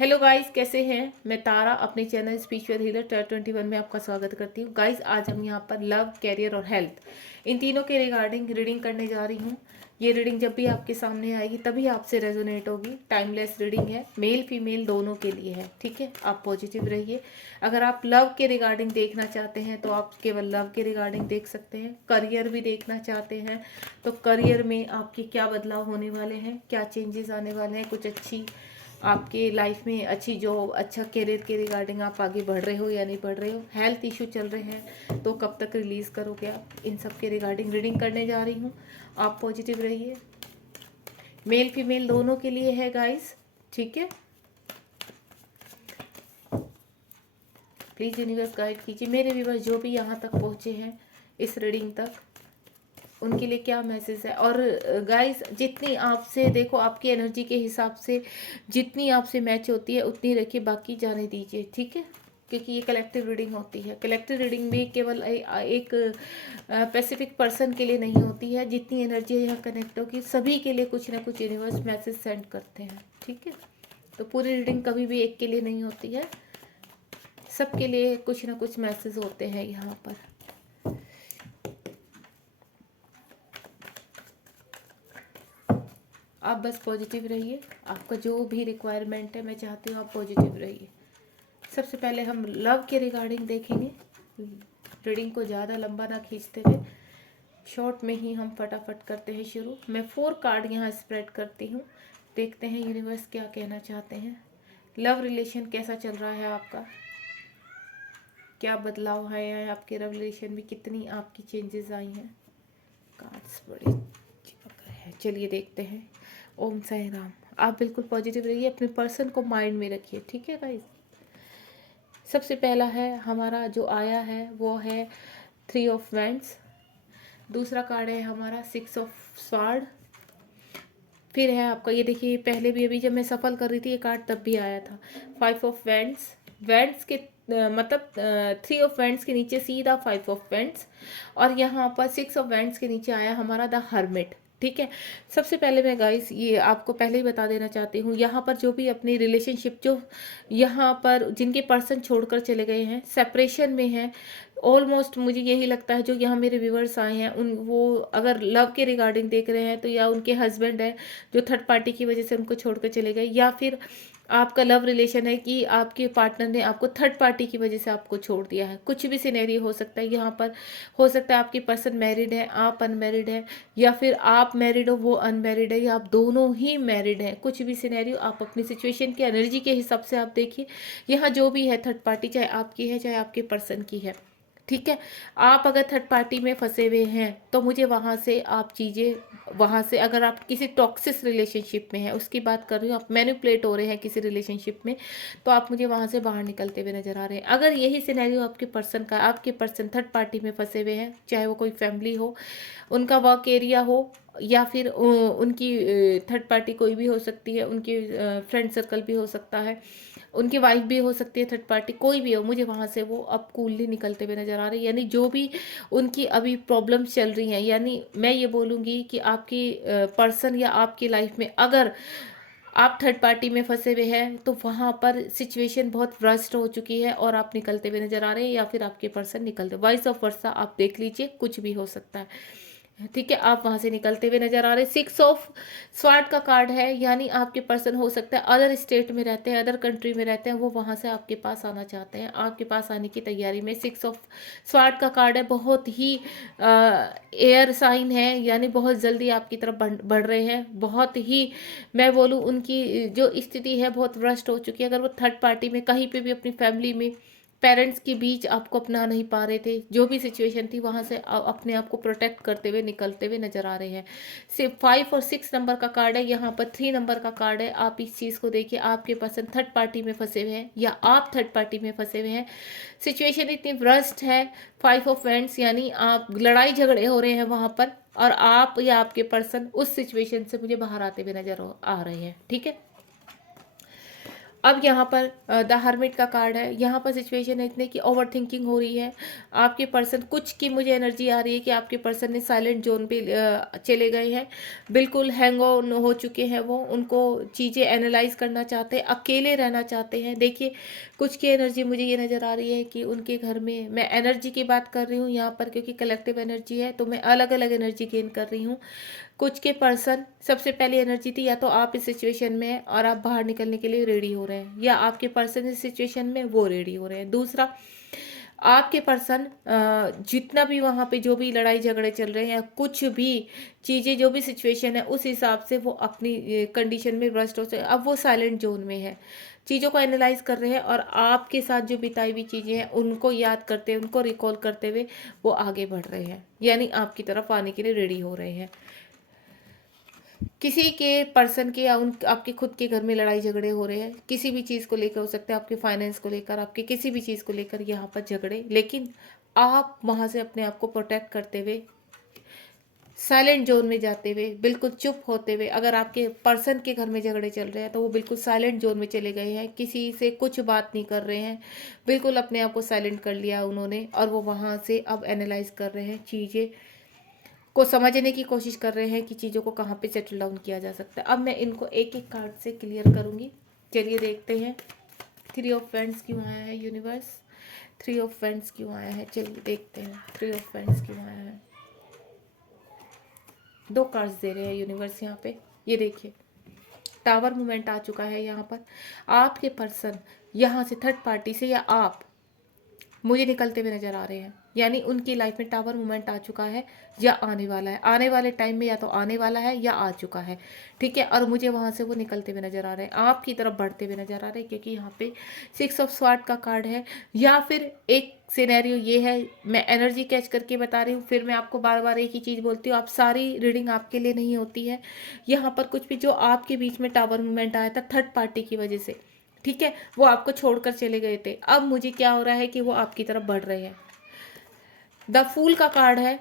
Hello guys, कैसे हैं। मैं तारा अपने चैनल स्पिरिचुअल हीलर टर 21 में आपका स्वागत करती हूँ। गाइस, आज हम यहाँ पर लव, कैरियर और हेल्थ इन तीनों के रिगार्डिंग रीडिंग करने जा रही हूँ। ये रीडिंग जब भी आपके सामने आएगी तभी आपसे रेजोनेट होगी। टाइमलेस रीडिंग है, मेल फीमेल दोनों के लिए है। ठीक है, आप पॉजिटिव रहिए। अगर आप लव के रिगार्डिंग देखना चाहते हैं तो आप केवल लव के रिगार्डिंग देख सकते हैं। करियर भी देखना चाहते हैं तो करियर में आपके क्या बदलाव होने वाले हैं, क्या चेंजेस आने वाले हैं, कुछ अच्छी आपके लाइफ में अच्छी जॉब, अच्छा करियर के रिगार्डिंग आप आगे बढ़ रहे हो या नहीं बढ़ रहे हो, हेल्थ इशू चल रहे हैं तो कब तक रिलीज़ करोगे आप, इन सब के रिगार्डिंग रीडिंग करने जा रही हूँ। आप पॉजिटिव रहिए। मेल फीमेल दोनों के लिए है गाइस। ठीक है, प्लीज़ यूनिवर्स गाइड कीजिए मेरे व्यूअर्स जो भी यहाँ तक पहुँचे हैं इस रीडिंग तक, उनके लिए क्या मैसेज है। और गाइस, जितनी आपसे देखो आपकी एनर्जी के हिसाब से जितनी आपसे मैच होती है उतनी रखिए, बाकी जाने दीजिए। ठीक है, क्योंकि ये कलेक्टिव रीडिंग होती है। कलेक्टिव रीडिंग भी केवल एक स्पेसिफिक पर्सन के लिए नहीं होती है। जितनी एनर्जी यहाँ कनेक्ट होगी सभी के लिए कुछ ना कुछ यूनिवर्स मैसेज सेंड करते हैं। ठीक है, तो पूरी रीडिंग कभी भी एक के लिए नहीं होती है, सबके लिए कुछ ना कुछ मैसेज होते हैं यहाँ पर। आप बस पॉजिटिव रहिए। आपका जो भी रिक्वायरमेंट है मैं चाहती हूँ आप पॉजिटिव रहिए। सबसे पहले हम लव के रिगार्डिंग देखेंगे। रीडिंग को ज़्यादा लंबा ना खींचते हुए शॉर्ट में ही हम फटाफट करते हैं शुरू। मैं 4 कार्ड यहाँ स्प्रेड करती हूँ, देखते हैं यूनिवर्स क्या कहना चाहते हैं। लव रिलेशन कैसा चल रहा है आपका, क्या बदलाव है आपके लव रिलेशन में, कितनी आपकी चेंजेस आई हैं। कार्ड्स बड़े चिपक रहे हैं, चलिए देखते हैं। ओम साई राम। आप बिल्कुल पॉजिटिव रहिए, अपने पर्सन को माइंड में रखिए। ठीक है गाइस, सबसे पहला है हमारा जो आया है वो है 3 ऑफ वैंड्स। दूसरा कार्ड है हमारा 6 ऑफ स्वार्ड। फिर है आपका, ये देखिए पहले भी अभी जब मैं सफल कर रही थी ये कार्ड तब भी आया था, 5 ऑफ वैंड्स। वैंड्स के मतलब 3 ऑफ वैंड्स के नीचे सीधा 5 ऑफ वैंड्स, और यहाँ पर 6 ऑफ वैंड्स के नीचे आया हमारा द हर्मिट। ठीक है, सबसे पहले मैं गाइस ये आपको पहले ही बता देना चाहती हूँ, यहाँ पर जो भी अपनी रिलेशनशिप जो यहाँ पर जिनके पर्सन छोड़कर चले गए हैं, सेपरेशन में है ऑलमोस्ट, मुझे यही लगता है जो यहाँ मेरे व्यूवर्स आए हैं उन वो अगर लव के रिगार्डिंग देख रहे हैं तो या उनके हस्बैंड है जो थर्ड पार्टी की वजह से उनको छोड़कर चले गए, या फिर आपका लव रिलेशन है कि आपके पार्टनर ने आपको थर्ड पार्टी की वजह से आपको छोड़ दिया है। कुछ भी सिनेरियो हो सकता है यहाँ पर। हो सकता है आपकी पर्सन मैरिड है, आप अनमैरिड है, या फिर आप मैरिड हो वो अनमैरिड है, या आप दोनों ही मैरिड हैं। कुछ भी सिनेरियो आप अपनी सिचुएशन की एनर्जी के हिसाब से आप देखिए। यहाँ जो भी है थर्ड पार्टी, चाहे आपकी है चाहे आपके पर्सन की है। ठीक है, आप अगर थर्ड पार्टी में फंसे हुए हैं तो मुझे वहाँ से आप चीज़ें, वहाँ से अगर आप किसी टॉक्सिस रिलेशनशिप में हैं उसकी बात कर रही हूँ, आप मैनिपुलेट हो रहे हैं किसी रिलेशनशिप में, तो आप मुझे वहाँ से बाहर निकलते हुए नजर आ रहे हैं। अगर यही सिनेरियो आपके पर्सन का, आपके पर्सन थर्ड पार्टी में फंसे हुए हैं, चाहे वो कोई फैमिली हो, उनका वर्क एरिया हो, या फिर उनकी थर्ड पार्टी कोई भी हो सकती है, उनकी फ्रेंड सर्कल भी हो सकता है, उनकी वाइफ भी हो सकती है, थर्ड पार्टी कोई भी हो, मुझे वहाँ से वो अब कूलली निकलते हुए नजर आ रहे हैं। यानी जो भी उनकी अभी प्रॉब्लम्स चल रही हैं, यानी मैं ये बोलूँगी कि आपकी पर्सन या आपकी लाइफ में अगर आप थर्ड पार्टी में फंसे हुए हैं तो वहाँ पर सिचुएशन बहुत वर्स्ट हो चुकी है और आप निकलते हुए नजर आ रहे हैं, या फिर आपके पर्सन निकलते, वाइस ऑफ वर्सा आप देख लीजिए, कुछ भी हो सकता है। ठीक है, आप वहां से निकलते हुए नजर आ रहे हैं। 6 ऑफ स्वार्ड का कार्ड है, यानी आपके पर्सन हो सकता है अदर स्टेट में रहते हैं, अदर कंट्री में रहते हैं, वो वहां से आपके पास आना चाहते हैं, आपके पास आने की तैयारी में। 6 ऑफ स्वार्ड का कार्ड है, बहुत ही एयर साइन है, यानी बहुत जल्दी आपकी तरफ बढ़ रहे हैं। बहुत ही मैं बोलूँ उनकी जो स्थिति है बहुत वर्स्ट हो चुकी है। अगर वो थर्ड पार्टी में कहीं पे भी अपनी फैमिली में पेरेंट्स के बीच आपको अपना नहीं पा रहे थे, जो भी सिचुएशन थी वहाँ से अपने आप को प्रोटेक्ट करते हुए निकलते हुए नजर आ रहे हैं। सिर्फ 5 और 6 नंबर का कार्ड है, यहाँ पर 3 नंबर का कार्ड है। आप इस चीज़ को देखिए, आपके पर्सन थर्ड पार्टी में फंसे हुए हैं या आप थर्ड पार्टी में फंसे हुए हैं, सिचुएशन इतनी वर्स्ट है। 5 ऑफ वैंड्स, यानी आप लड़ाई झगड़े हो रहे हैं वहाँ पर, और आप या आपके पर्सन उस सिचुएशन से मुझे बाहर आते हुए नजर आ रहे हैं। ठीक है, अब यहाँ पर द हर्मिट का कार्ड है। यहाँ पर सिचुएशन है इतने की ओवर थिंकिंग हो रही है। आपके पर्सन कुछ की मुझे एनर्जी आ रही है कि आपके पर्सन ने साइलेंट जोन पे चले गए हैं, बिल्कुल हैंग ऑन हो चुके हैं। वो उनको चीज़ें एनालाइज करना चाहते हैं, अकेले रहना चाहते हैं। देखिए कुछ की एनर्जी मुझे ये नज़र आ रही है कि उनके घर में, मैं एनर्जी की बात कर रही हूँ यहाँ पर क्योंकि कलेक्टिव एनर्जी है तो मैं अलग अलग एनर्जी गेन कर रही हूँ। कुछ के पर्सन, सबसे पहली एनर्जी थी या तो आप इस सिचुएशन में हैं और आप बाहर निकलने के लिए रेडी हो रहे हैं, या आपके पर्सन इस सिचुएशन में वो रेडी हो रहे हैं। दूसरा, आपके पर्सन जितना भी वहाँ पे जो भी लड़ाई झगड़े चल रहे हैं, कुछ भी चीज़ें, जो भी सिचुएशन है उस हिसाब से वो अपनी कंडीशन में ब्रस्ट हो सकते, अब वो साइलेंट जोन में है, चीज़ों को एनालाइज कर रहे हैं और आपके साथ जो बिताई हुई चीज़ें हैं उनको याद करते, उनको रिकॉल करते हुए वो आगे बढ़ रहे हैं, यानी आपकी तरफ आने के लिए रेडी हो रहे हैं। किसी के पर्सन के या उन आपके खुद के घर में लड़ाई झगड़े हो रहे हैं, किसी भी चीज़ को लेकर हो सकते हैं, आपके फाइनेंस को लेकर, आपके किसी भी चीज़ को लेकर यहाँ पर झगड़े, लेकिन आप वहाँ से अपने आप को प्रोटेक्ट करते हुए, साइलेंट जोन में जाते हुए, बिल्कुल चुप होते हुए, अगर आपके पर्सन के घर में झगड़े चल रहे हैं तो वो बिल्कुल साइलेंट जोन में चले गए हैं, किसी से कुछ बात नहीं कर रहे हैं, बिल्कुल अपने आप को साइलेंट कर लिया उन्होंने और वो वहाँ से अब एनालाइज कर रहे हैं, चीज़ें को समझने की कोशिश कर रहे हैं कि चीज़ों को कहाँ पे सेटल डाउन किया जा सकता है। अब मैं इनको एक एक कार्ड से क्लियर करूँगी। चलिए देखते हैं 3 ऑफ पेंट्स क्यों आया है यूनिवर्स, 3 ऑफ पेंट्स क्यों आया है। चलिए देखते हैं 3 ऑफ पेंट्स क्यों आया है। 2 कार्ड्स दे रहे हैं यूनिवर्स यहाँ पे। ये देखिए टावर मूवमेंट आ चुका है यहाँ पर। आपके पर्सन यहाँ से थर्ड पार्टी से या आप मुझे निकलते हुए नजर आ रहे हैं, यानी उनकी लाइफ में टावर मूवमेंट आ चुका है या आने वाला है, आने वाले टाइम में या तो आने वाला है या आ चुका है, ठीक है। और मुझे वहाँ से वो निकलते हुए नजर आ रहे हैं, आपकी तरफ बढ़ते हुए नजर आ रहे हैं, क्योंकि यहाँ पे 6 ऑफ स्वॉर्ड का कार्ड है। या फिर एक सिनेरियो ये है, मैं एनर्जी कैच करके बता रही हूँ, फिर मैं आपको बार बार एक ही चीज़ बोलती हूँ, आप सारी रीडिंग आपके लिए नहीं होती है। यहाँ पर कुछ भी जो आपके बीच में टावर मूवमेंट आया था थर्ड पार्टी की वजह से, ठीक है, वो आपको छोड़कर चले गए थे, अब मुझे क्या हो रहा है कि वो आपकी तरफ बढ़ रहे हैं। द फूल का कार्ड है,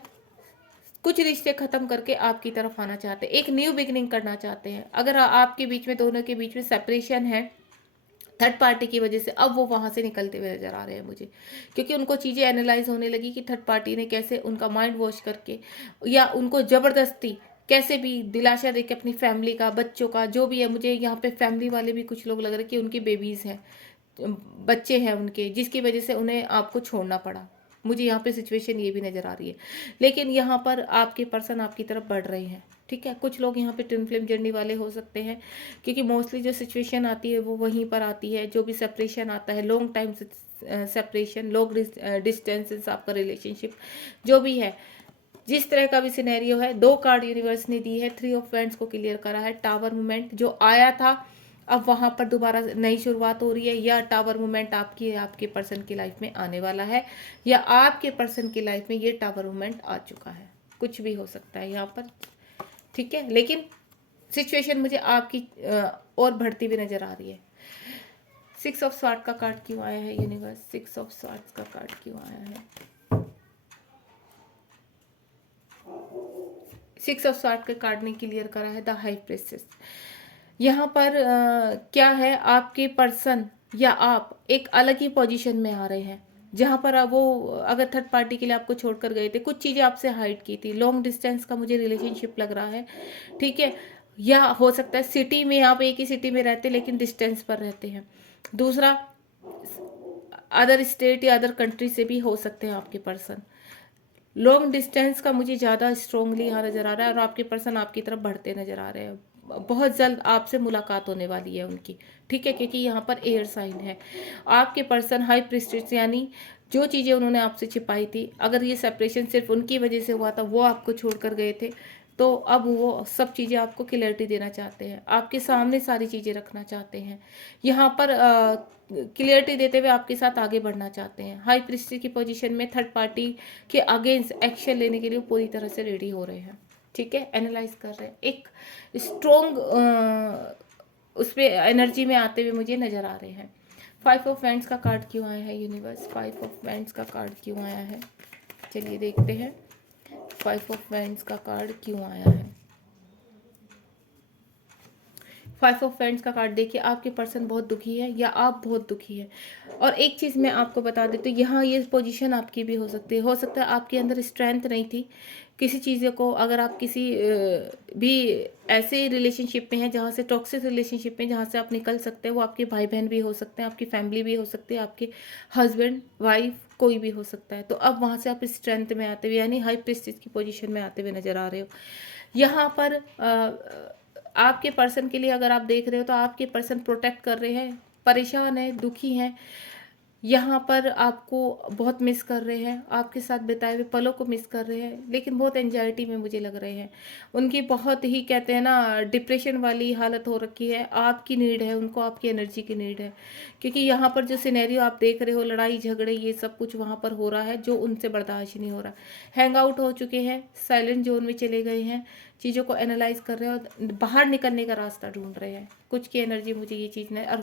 कुछ रिश्ते खत्म करके आपकी तरफ आना चाहते हैं, एक न्यू बिगिनिंग करना चाहते हैं। अगर आपके बीच में, दोनों के बीच में सेपरेशन है थर्ड पार्टी की वजह से, अब वो वहां से निकलते हुए नजर आ रहे हैं मुझे, क्योंकि उनको चीज़ें एनालाइज होने लगी कि थर्ड पार्टी ने कैसे उनका माइंड वॉश करके या उनको ज़बरदस्ती कैसे भी दिलासा देके अपनी फैमिली का, बच्चों का, जो भी है, मुझे यहाँ पे फैमिली वाले भी कुछ लोग लग रहे हैं कि उनकी बेबीज़ हैं, बच्चे हैं उनके, जिसकी वजह से उन्हें आपको छोड़ना पड़ा। मुझे यहाँ पे सिचुएशन ये भी नज़र आ रही है, लेकिन यहाँ पर आपके पर्सन आपकी तरफ बढ़ रहे हैं, ठीक है। कुछ लोग यहाँ पे ट्विन फ्लेम जर्नी वाले हो सकते हैं, क्योंकि मोस्टली जो सिचुएशन आती है वो वहीं पर आती है, जो भी सेपरेशन आता है, long time separation, long distances, आपका रिलेशनशिप जो भी है, जिस तरह का भी सिनेरियो है, 2 कार्ड यूनिवर्स ने दी है। 3 ऑफ पेंट्स को क्लियर करा है, टावर मूवमेंट जो आया था अब वहां पर दोबारा नई शुरुआत हो रही है, या टावर मूवमेंट आपकी आपके पर्सन की लाइफ में आने वाला है, या आपके पर्सन की लाइफ में ये टावर मूवमेंट आ चुका है, कुछ भी हो सकता है यहाँ पर, ठीक है। लेकिन सिचुएशन मुझे आपकी और बढ़ती हुई नजर आ रही है। 6 ऑफ स्वॉर्ड का कार्ड क्यों आया है यूनिवर्स, 6 ऑफ स्वॉर्ड का कार्ड क्यों आया है। 6 ऑफ स्वॉर्ड के कार्ड ने क्लियर करा है द हाई प्रिंसेस। यहाँ पर क्या है, आपके पर्सन या आप एक अलग ही पोजीशन में आ रहे हैं, जहाँ पर वो अगर थर्ड पार्टी के लिए आपको छोड़कर गए थे, कुछ चीज़ें आपसे हाइड की थी, लॉन्ग डिस्टेंस का मुझे रिलेशनशिप लग रहा है, ठीक है। या हो सकता है सिटी में, आप एक ही सिटी में रहते लेकिन डिस्टेंस पर रहते हैं। दूसरा, अदर स्टेट या अदर कंट्री से भी हो सकते हैं आपके पर्सन। लॉन्ग डिस्टेंस का मुझे ज़्यादा स्ट्रोंगली यहाँ नज़र आ रहा है, और आपके पर्सन आपकी तरफ बढ़ते नज़र आ रहे हैं, बहुत जल्द आपसे मुलाकात होने वाली है उनकी, ठीक है, क्योंकि यहाँ पर एयर साइन है। आपके पर्सन हाई प्रीस्टेस, यानी जो चीज़ें उन्होंने आपसे छिपाई थी, अगर ये सेपरेशन सिर्फ उनकी वजह से हुआ था, वो आपको छोड़कर गए थे, तो अब वो सब चीज़ें आपको क्लैरिटी देना चाहते हैं, आपके सामने सारी चीज़ें रखना चाहते हैं, यहाँ पर क्लियरिटी देते हुए आपके साथ आगे बढ़ना चाहते हैं। हाई प्रीस्टेस की पोजीशन में थर्ड पार्टी के अगेंस्ट एक्शन लेने के लिए पूरी तरह से रेडी हो रहे हैं, ठीक है, एनालाइज कर रहे हैं, एक स्ट्रोंग उस पर एनर्जी में आते हुए मुझे नज़र आ रहे हैं। 5 ऑफ वैंड्स का कार्ड क्यों आया है यूनिवर्स, 5 ऑफ वैंड्स का कार्ड क्यों आया है। चलिए देखते हैं 5 ऑफ वैंड्स का कार्ड क्यों आया है। फाइव ऑफ फ्रेंड्स का कार्ड देखिए, आपके पर्सन बहुत दुखी है या आप बहुत दुखी है। और एक चीज़ मैं आपको बता देती हूँ, यहाँ ये पोजीशन आपकी भी हो सकती है। हो सकता है आपके अंदर स्ट्रेंथ नहीं थी किसी चीज़ों को, अगर आप किसी भी ऐसे रिलेशनशिप में हैं जहाँ से, टॉक्सिक रिलेशनशिप में जहाँ से आप निकल सकते हैं। वो आपके भाई बहन भी हो सकते हैं, आपकी फैमिली भी हो सकती है, आपके हस्बैंड वाइफ कोई भी हो सकता है। तो अब वहाँ से आप स्ट्रेंथ में आते हुए, यानी हाई प्रेस्टीज की पोजीशन में आते हुए नजर आ रहे हो। यहाँ पर आपके पर्सन के लिए अगर आप देख रहे हो तो आपके पर्सन प्रोटेक्ट कर रहे हैं, परेशान है, दुखी हैं, यहाँ पर आपको बहुत मिस कर रहे हैं, आपके साथ बिताए हुए पलों को मिस कर रहे हैं, लेकिन बहुत एंजाइटी में मुझे लग रहे हैं। उनकी बहुत ही कहते हैं ना डिप्रेशन वाली हालत हो रखी है। आपकी नीड है उनको, आपकी एनर्जी की नीड है, क्योंकि यहाँ पर जो सिनेरियो आप देख रहे हो, लड़ाई झगड़े ये सब कुछ वहाँ पर हो रहा है जो उनसे बर्दाश्त नहीं हो रहा। हैंग आउट हो चुके हैं, साइलेंट जोन में चले गए हैं, चीज़ों को एनालाइज कर रहे हैं और बाहर निकलने का रास्ता ढूंढ रहे हैं। कुछ की एनर्जी मुझे ये चीज़ नहीं, और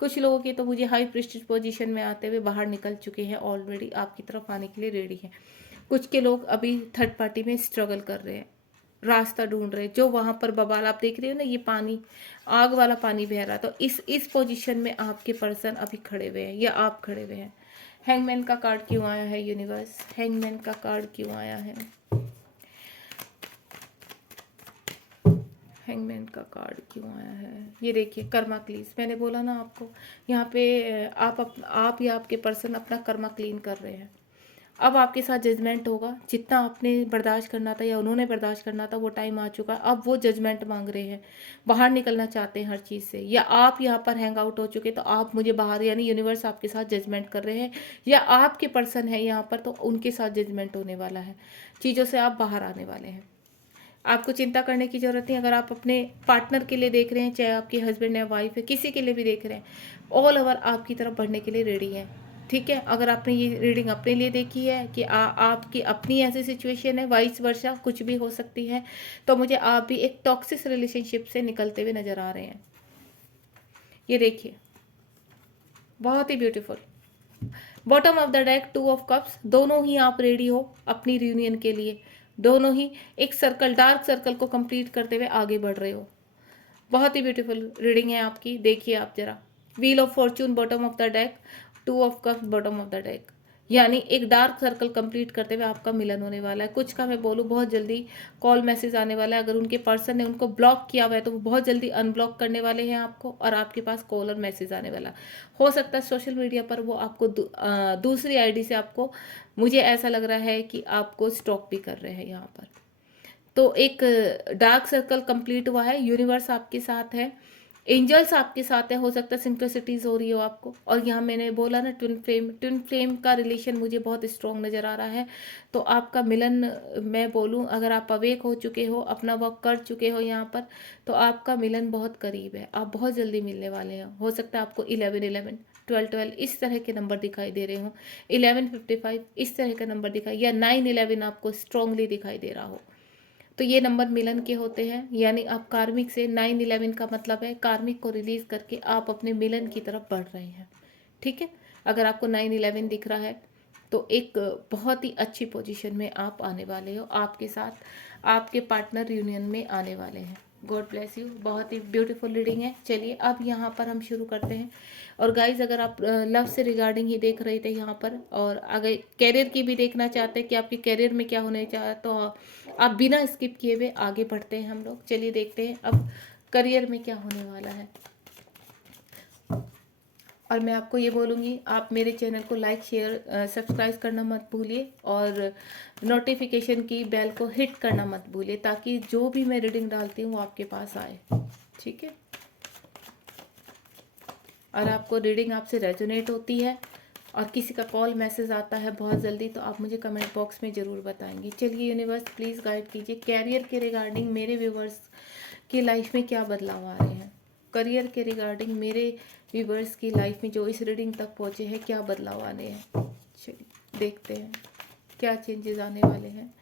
कुछ लोगों की तो मुझे हाई प्रेस्टीज पोजीशन में आते हुए बाहर निकल चुके हैं ऑलरेडी, आपकी तरफ आने के लिए रेडी हैं। कुछ के लोग अभी थर्ड पार्टी में स्ट्रगल कर रहे हैं, रास्ता ढूंढ रहे हैं। जो वहाँ पर बवाल आप देख रहे हो ना, ये पानी, आग वाला पानी बह रहा, तो इस पोजीशन में आपके पर्सन अभी खड़े हुए हैं या आप खड़े हुए हैं। हैंगमैन का कार्ड क्यों आया है यूनिवर्स? हैंगमैन का कार्ड क्यों आया है? हैंगमैन का कार्ड क्यों आया है? ये देखिए, कर्मा क्लीन। मैंने बोला ना आपको, यहाँ पे आप या आपके पर्सन अपना कर्मा क्लीन कर रहे हैं। अब आपके साथ जजमेंट होगा। जितना आपने बर्दाश्त करना था या उन्होंने बर्दाश्त करना था, वो टाइम आ चुका। अब वो जजमेंट मांग रहे हैं, बाहर निकलना चाहते हैं हर चीज़ से। या आप यहाँ पर हैंग आउट हो चुके तो आप मुझे बाहर, यानी यूनिवर्स आपके साथ जजमेंट कर रहे हैं, या आपके पर्सन है यहाँ पर तो उनके साथ जजमेंट होने वाला है। चीज़ों से आप बाहर आने वाले हैं। आपको चिंता करने की ज़रूरत नहीं। अगर आप अपने पार्टनर के लिए देख रहे हैं, चाहे आपके हस्बैंड या वाइफ है, किसी के लिए भी देख रहे हैं, ऑल ओवर आपकी तरफ बढ़ने के लिए रेडी है। ठीक है, अगर आपने ये रीडिंग अपने लिए देखी है कि आपकी अपनी ऐसी सिचुएशन है, वाइस वर्षा कुछ भी हो सकती है, तो मुझे आप भी एक टॉक्सिक रिलेशनशिप से निकलते हुए नजर आ रहे हैं। ये देखिए, बहुत ही beautiful. Bottom of the deck, two of cups. दोनों ही आप रेडी हो अपनी रियूनियन के लिए। दोनों ही एक सर्कल, डार्क सर्कल को कंप्लीट करते हुए आगे बढ़ रहे हो। बहुत ही ब्यूटीफुल रीडिंग है आपकी। देखिए आप जरा, wheel of Fortune bottom of the deck, two of cups bottom of the deck, यानी एक डार्क सर्कल कंप्लीट करते हुए आपका मिलन होने वाला है। कुछ का मैं बोलूँ, बहुत जल्दी कॉल मैसेज आने वाला है। अगर उनके पर्सन ने उनको ब्लॉक किया हुआ है तो वो बहुत जल्दी अनब्लॉक करने वाले हैं आपको, और आपके पास कॉल और मैसेज आने वाला। हो सकता है सोशल मीडिया पर वो आपको दूसरी आईडी से आपको, मुझे ऐसा लग रहा है कि आपको स्टॉक भी कर रहे हैं यहाँ पर। तो एक डार्क सर्कल कंप्लीट हुआ है, यूनिवर्स आपके साथ है, एंजल्स आपके साथ है। हो सकता है सिंक्रोसिटीज हो रही हो आपको। और यहाँ मैंने बोला ना, ट्विन फ्लेम का रिलेशन मुझे बहुत स्ट्रॉन्ग नज़र आ रहा है। तो आपका मिलन, मैं बोलूँ, अगर आप अवेक हो चुके हो, अपना वर्क कर चुके हो यहाँ पर, तो आपका मिलन बहुत करीब है। आप बहुत जल्दी मिलने वाले हैं। हो सकता है आपको 1111, 1212 इस तरह के नंबर दिखाई दे रहे हो, 1155 इस तरह का नंबर दिखाई, या 911 आपको स्ट्रांगली दिखाई दे रहा हो। तो ये नंबर मिलन के होते हैं, यानी आप कार्मिक से, 911 का मतलब है कार्मिक को रिलीज करके आप अपने मिलन की तरफ बढ़ रहे हैं। ठीक है, अगर आपको 911 दिख रहा है तो एक बहुत ही अच्छी पोजीशन में आप आने वाले हो। आपके साथ आपके पार्टनर यूनियन में आने वाले हैं। God bless you. बहुत ही ब्यूटीफुल रीडिंग है। चलिए अब यहाँ पर हम शुरू करते हैं। और गाइज, अगर आप लव से रिगार्डिंग ही देख रहे थे यहाँ पर, और अगर कैरियर की भी देखना चाहते हैं कि आपके कैरियर में क्या होने चाह, तो आप बिना स्किप किए हुए आगे बढ़ते हैं हम लोग। चलिए देखते हैं अब करियर में क्या होने वाला है। और मैं आपको ये बोलूँगी, आप मेरे चैनल को लाइक शेयर सब्सक्राइब करना मत भूलिए, और नोटिफिकेशन की बेल को हिट करना मत भूलिए, ताकि जो भी मैं रीडिंग डालती हूँ वो आपके पास आए। ठीक है, और आपको रीडिंग आपसे रेजोनेट होती है और किसी का कॉल मैसेज आता है बहुत जल्दी, तो आप मुझे कमेंट बॉक्स में ज़रूर बताएंगे। चलिए यूनिवर्स प्लीज़ गाइड कीजिए, कैरियर के रिगार्डिंग मेरे व्यूवर्स की लाइफ में क्या बदलाव आ रहे हैं। करियर के रिगार्डिंग मेरे व्यूवर्स की लाइफ में जो इस रीडिंग तक पहुँचे हैं, क्या बदलाव आने हैं। चलिए देखते हैं क्या चेंजेस आने वाले हैं।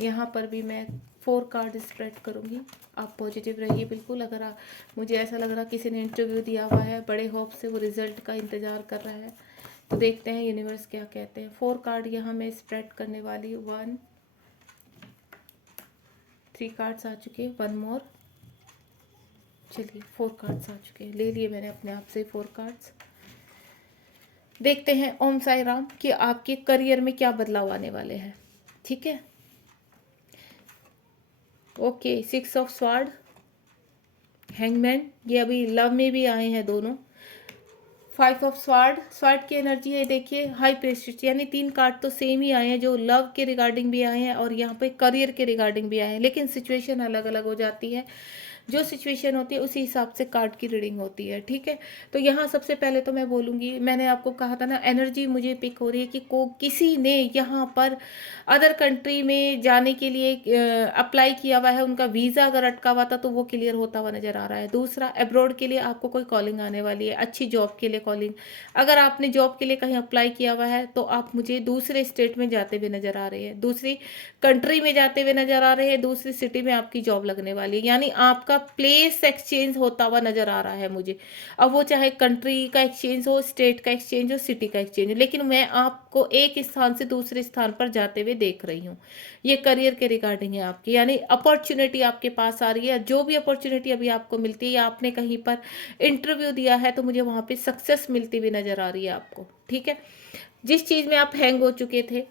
यहाँ पर भी मैं 4 कार्ड स्प्रेड करूँगी। आप पॉजिटिव रहिए बिल्कुल। अगर मुझे ऐसा लग रहा किसी ने इंटरव्यू दिया हुआ है, बड़े होप से वो रिजल्ट का इंतज़ार कर रहा है, तो देखते हैं यूनिवर्स क्या कहते हैं। 4 कार्ड यहाँ मैं स्प्रेड करने वाली हूँ। 1, 3 कार्ड्स आ चुके, 1 मोर, चलिए 4 कार्ड्स आ चुके हैं, ले लिए मैंने अपने आप से 4 कार्ड्स। देखते हैं ओम साई राम कि आपके करियर में क्या बदलाव आने वाले हैं। ठीक है, ओके 6 ऑफ स्वार्ड, हैंगमैन, ये अभी लव में भी आए हैं दोनों। 5 ऑफ स्वार्ड, स्वार्ड की एनर्जी है देखिए, हाई प्रेस्टिज, यानी 3 कार्ड तो सेम ही आए हैं, जो लव के रिगार्डिंग भी आए हैं और यहाँ पे करियर के रिगार्डिंग भी आए हैं, लेकिन सिचुएशन अलग अलग हो जाती है। जो सिचुएशन होती है उसी हिसाब से कार्ड की रीडिंग होती है। ठीक है, तो यहाँ सबसे पहले तो मैं बोलूँगी, मैंने आपको कहा था ना, एनर्जी मुझे पिक हो रही है कि किसी ने यहाँ पर अदर कंट्री में जाने के लिए अप्लाई किया हुआ है, उनका वीज़ा अगर अटका हुआ था तो वो क्लियर होता हुआ नज़र आ रहा है। दूसरा, अब्रॉड के लिए आपको कोई कॉलिंग आने वाली है, अच्छी जॉब के लिए कॉलिंग। अगर आपने जॉब के लिए कहीं अप्लाई किया हुआ है तो आप मुझे दूसरे स्टेट में जाते हुए नज़र आ रहे हैं, दूसरी कंट्री में जाते हुए नज़र आ रहे हैं, दूसरी सिटी में आपकी जॉब लगने वाली है, यानी आपका प्लेस एक्सचेंज होता हुआ नज़र आ रहा है मुझे। अब वो चाहे कंट्री का एक्सचेंज हो, स्टेट का एक्सचेंज हो, सिटी का एक्सचेंज हो, लेकिन मैं आपको एक स्थान से दूसरे स्थान पर जाते हुए देख रही हूँ। ये करियर के रिगार्डिंग है आपकी, यानी अपॉर्चुनिटी आपके पास आ रही है। जो भी अपॉर्चुनिटी अभी आपको मिलती है या आपने कहीं पर इंटरव्यू दिया है तो मुझे वहाँ पे सक्सेस मिलती हुई नज़र आ रही है आपको। ठीक है, जिस चीज़ में आप हैंग हो चुके थे,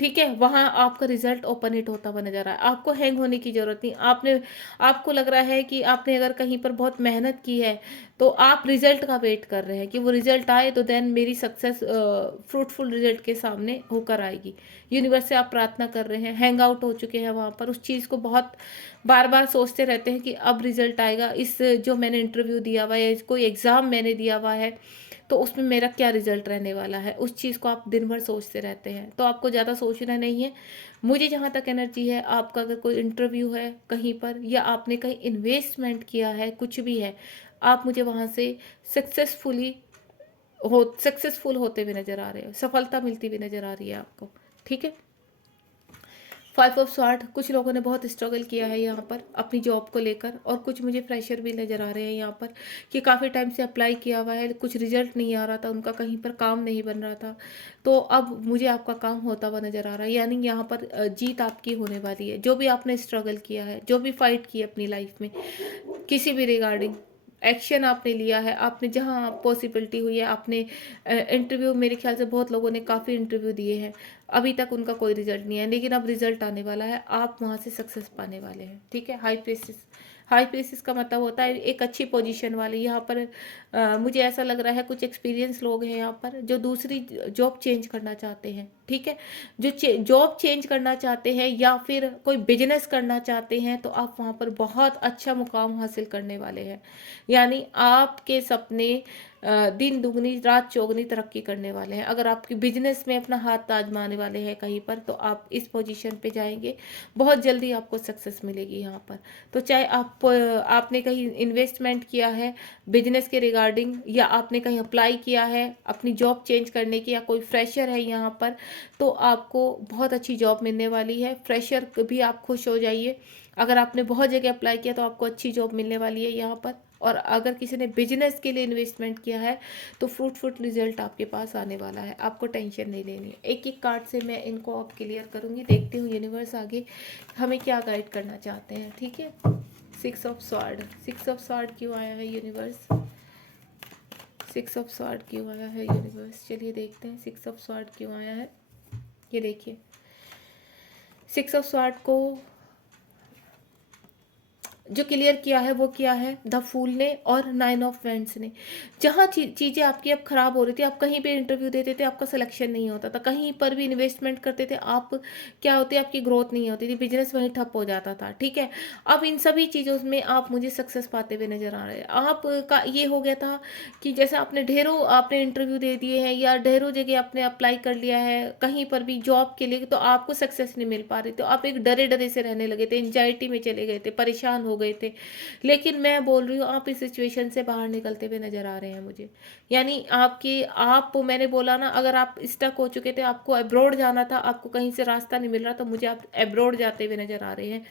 ठीक है, वहाँ आपका रिजल्ट ओपन हिट होता हुआ नजर आ रहा है। आपको हैंग होने की जरूरत नहीं। आपको लग रहा है कि आपने अगर कहीं पर बहुत मेहनत की है तो आप रिजल्ट का वेट कर रहे हैं कि वो रिजल्ट आए तो देन मेरी सक्सेस फ्रूटफुल रिजल्ट के सामने होकर आएगी। यूनिवर्स से आप प्रार्थना कर रहे हैं, हैंग आउट हो चुके हैं वहाँ पर, उस चीज़ को बहुत बार बार सोचते रहते हैं कि अब रिजल्ट आएगा, इस जो मैंने इंटरव्यू दिया हुआ है, कोई एग्ज़ाम मैंने दिया हुआ है तो उसमें मेरा क्या रिजल्ट रहने वाला है, उस चीज़ को आप दिन भर सोचते रहते हैं। तो आपको ज़्यादा सोचना नहीं है। मुझे जहाँ तक एनर्जी है, आपका अगर कोई इंटरव्यू है कहीं पर या आपने कहीं इन्वेस्टमेंट किया है, कुछ भी है, आप मुझे वहाँ से सक्सेसफुल होते हुए नज़र आ रहे हो, सफलता मिलती हुई नज़र आ रही है आपको। ठीक है, 5 ऑफ स्वार्ड, कुछ लोगों ने बहुत स्ट्रगल किया है यहाँ पर अपनी जॉब को लेकर, और कुछ मुझे प्रेशर भी नज़र आ रहे हैं यहाँ पर कि काफ़ी टाइम से अप्लाई किया हुआ है, कुछ रिजल्ट नहीं आ रहा था उनका, कहीं पर काम नहीं बन रहा था, तो अब मुझे आपका काम होता हुआ नज़र आ रहा है। यानी यहाँ पर जीत आपकी होने वाली है। जो भी आपने स्ट्रगल किया है, जो भी फाइट की अपनी लाइफ में, किसी भी रिगार्डिंग एक्शन आपने लिया है, आपने जहाँ पॉसिबिलिटी हुई है, आपने इंटरव्यू, मेरे ख्याल से बहुत लोगों ने काफ़ी इंटरव्यू दिए हैं, अभी तक उनका कोई रिजल्ट नहीं है, लेकिन अब रिजल्ट आने वाला है, आप वहाँ से सक्सेस पाने वाले हैं। ठीक है, हाई प्रेसिस का मतलब होता है एक अच्छी पोजीशन वाले। यहाँ पर मुझे ऐसा लग रहा है कुछ एक्सपीरियंस लोग हैं यहाँ पर जो दूसरी जॉब चेंज करना चाहते हैं। ठीक है, जो जॉब चेंज करना चाहते हैं या फिर कोई बिजनेस करना चाहते हैं तो आप वहाँ पर बहुत अच्छा मुकाम हासिल करने वाले हैं। यानी आपके सपने दिन दुगनी रात चौगनी तरक्की करने वाले हैं। अगर आपकी बिजनेस में अपना हाथ आजमाने वाले हैं कहीं पर तो आप इस पोजीशन पे जाएंगे, बहुत जल्दी आपको सक्सेस मिलेगी यहाँ पर। तो चाहे आपने कहीं इन्वेस्टमेंट किया है बिजनेस के रिगार्डिंग, या आपने कहीं अप्लाई किया है अपनी जॉब चेंज करने की, या कोई फ्रेशर है यहाँ पर, तो आपको बहुत अच्छी जॉब मिलने वाली है। फ्रेशर भी आप खुश हो जाइए। अगर आपने बहुत जगह अप्लाई किया तो आपको अच्छी जॉब मिलने वाली है यहाँ पर। और अगर किसी ने बिजनेस के लिए इन्वेस्टमेंट किया है तो फ्रूटफुल रिजल्ट आपके पास आने वाला है, आपको टेंशन नहीं लेनी है। एक एक कार्ड से मैं इनको अब क्लियर करूँगी, देखती हूँ यूनिवर्स आगे हमें क्या गाइड करना चाहते हैं। ठीक है, 6 ऑफ स्वार्ड क्यों आया है यूनिवर्स? 6 ऑफ स्वार्ड क्यों आया है यूनिवर्स? चलिए देखते हैं 6 ऑफ स्वार्ड क्यों आया है। ये देखिए 6 ऑफ स्वार्ड को जो क्लियर किया है वो किया है द फूल ने और 9 ऑफ वैंड्स ने। जहाँ चीज़ें आपकी अब खराब हो रही थी, आप कहीं पे इंटरव्यू देते थे आपका सिलेक्शन नहीं होता था, कहीं पर भी इन्वेस्टमेंट करते थे आप, क्या होती आपकी ग्रोथ नहीं होती थी, बिजनेस वहीं ठप हो जाता था। ठीक है, अब इन सभी चीज़ों में आप मुझे सक्सेस पाते हुए नजर आ रहे हैं। आपका ये हो गया था कि जैसे आपने इंटरव्यू दे दिए हैं या ढेरों जगह आपने अप्लाई कर लिया है कहीं पर भी जॉब के लिए, तो आपको सक्सेस नहीं मिल पा रही, तो आप एक डरे डरे से रहने लगे थे, एंजाइटी में चले गए थे, परेशान हो गए थे। लेकिन मैं बोल रही हूँ आप इस सिचुएशन से बाहर निकलते हुए नजर आ रहे हैं मुझे। यानी मैंने बोला ना, अगर आप स्टक हो चुके थे, आपको अब्रॉड जाना था, आपको कहीं से रास्ता नहीं मिल रहा, तो मुझे आप अब्रॉड जाते हुए नजर आ रहे हैं।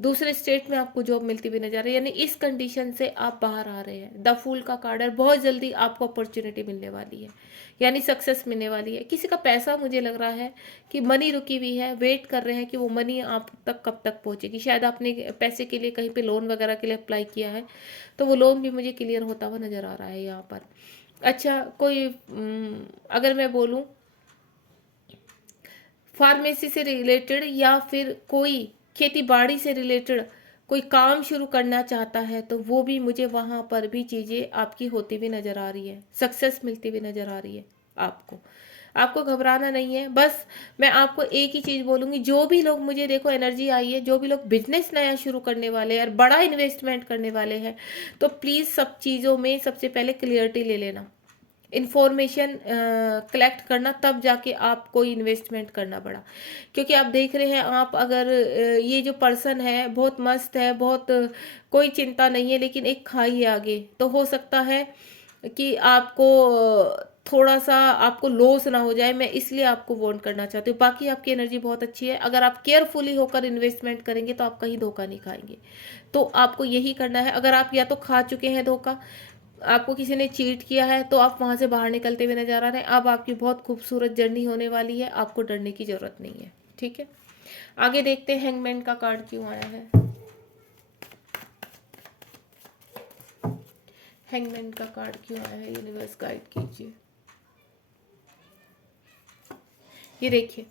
दूसरे स्टेट में आपको जॉब मिलती हुई नजर आ रही है, यानी इस कंडीशन से आप बाहर आ रहे हैं। द फूल का कार्ड है, बहुत जल्दी आपको अपॉर्चुनिटी मिलने वाली है, यानी सक्सेस मिलने वाली है। किसी का पैसा मुझे लग रहा है कि मनी रुकी हुई है, वेट कर रहे हैं कि वो मनी आप तक कब तक पहुंचेगी। शायद आपने पैसे के लिए कहीं पे लोन वगैरह के लिए अप्लाई किया है, तो वो लोन भी मुझे क्लियर होता हुआ नजर आ रहा है यहाँ पर। अच्छा, कोई अगर मैं बोलूँ फार्मेसी से रिलेटेड या फिर कोई खेती बाड़ी से रिलेटेड कोई काम शुरू करना चाहता है, तो वो भी मुझे वहाँ पर भी चीज़ें आपकी होती हुई नज़र आ रही है, सक्सेस मिलती हुई नज़र आ रही है आपको। आपको घबराना नहीं है। बस मैं आपको एक ही चीज़ बोलूँगी, जो भी लोग मुझे देखो एनर्जी आई है, जो भी लोग बिजनेस नया शुरू करने वाले हैं और बड़ा इन्वेस्टमेंट करने वाले हैं, तो प्लीज़ सब चीज़ों में सबसे पहले क्लियरिटी ले लेना, इंफॉर्मेशन कलेक्ट करना, तब जाके आप कोई इन्वेस्टमेंट करना पड़ा। क्योंकि आप देख रहे हैं, आप अगर ये जो पर्सन है बहुत मस्त है, बहुत कोई चिंता नहीं है, लेकिन एक खाई है आगे, तो हो सकता है कि आपको थोड़ा सा आपको लॉस ना हो जाए। मैं इसलिए आपको वार्न करना चाहती हूँ। बाकी आपकी एनर्जी बहुत अच्छी है, अगर आप केयरफुली होकर इन्वेस्टमेंट करेंगे तो आप कहीं धोखा नहीं खाएंगे। तो आपको यही करना है। अगर आप या तो खा चुके हैं धोखा, आपको किसी ने चीट किया है, तो आप वहां से बाहर निकलते हुए नजर आ रहे हैं। अब आपकी बहुत खूबसूरत जर्नी होने वाली है, आपको डरने की जरूरत नहीं है। ठीक है, आगे देखते हैं हैंगमैन का कार्ड क्यों आया है। हैंगमैन का कार्ड क्यों आया है, यूनिवर्स गाइड कीजिए। ये देखिए,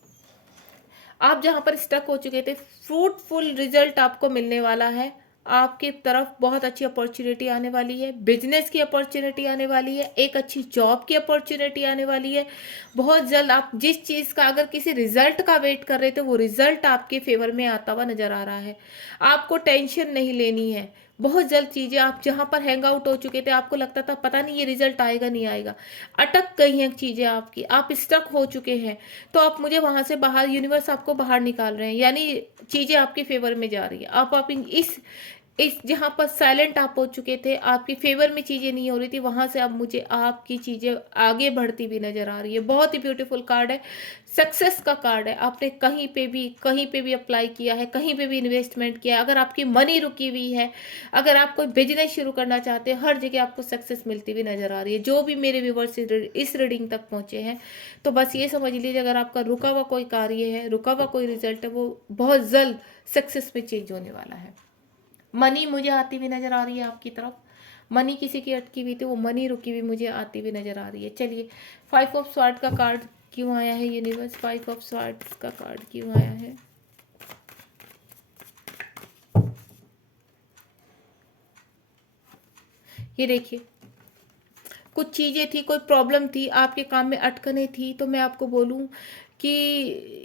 आप जहां पर स्टक हो चुके थे, फ्रूटफुल रिजल्ट आपको मिलने वाला है। आपकी तरफ बहुत अच्छी अपॉर्चुनिटी आने वाली है, बिजनेस की अपॉर्चुनिटी आने वाली है, एक अच्छी जॉब की अपॉर्चुनिटी आने वाली है। बहुत जल्द आप जिस चीज़ का अगर किसी रिजल्ट का वेट कर रहे थे, वो रिजल्ट आपके फेवर में आता हुआ नजर आ रहा है। आपको टेंशन नहीं लेनी है। बहुत जल्द चीज़ें, आप जहां पर हैंग आउट हो चुके थे, आपको लगता था पता नहीं ये रिजल्ट आएगा नहीं आएगा, अटक गई हैं चीज़ें आपकी, आप स्टक हो चुके हैं, तो आप मुझे वहां से बाहर, यूनिवर्स आपको बाहर निकाल रहे हैं, यानी चीजें आपके फेवर में जा रही है। आप इस जहां पर साइलेंट आप हो चुके थे, आपके फेवर में चीजें नहीं हो रही थी, वहां से अब मुझे आपकी चीजें आगे बढ़ती हुई नजर आ रही है। बहुत ही ब्यूटीफुल कार्ड है, सक्सेस का कार्ड है। आपने कहीं पे भी अप्लाई किया है, कहीं पे भी इन्वेस्टमेंट किया है, अगर आपकी मनी रुकी हुई है, अगर आप कोई बिजनेस शुरू करना चाहते हैं, हर जगह आपको सक्सेस मिलती हुई नजर आ रही है। जो भी मेरे व्यूवर्स इस रीडिंग तक पहुंचे हैं, तो बस ये समझ लीजिए, अगर आपका रुका हुआ कोई कार्य है, रुका हुआ कोई रिजल्ट है, वो बहुत जल्द सक्सेस में चेंज होने वाला है। मनी मुझे आती हुई नजर आ रही है आपकी तरफ। मनी किसी की अटकी हुई थी, वो मनी रुकी हुई मुझे आती हुई नजर आ रही है। चलिए, 5 ऑफ स्वॉर्ड का कार्ड क्यों आया है यूनिवर्स, 5 ऑफ स्वॉर्ड का कार्ड क्यों आया है। ये देखिए, कुछ चीज़ें थी, कोई प्रॉब्लम थी, आपके काम में अटकनें थी, तो मैं आपको बोलूं कि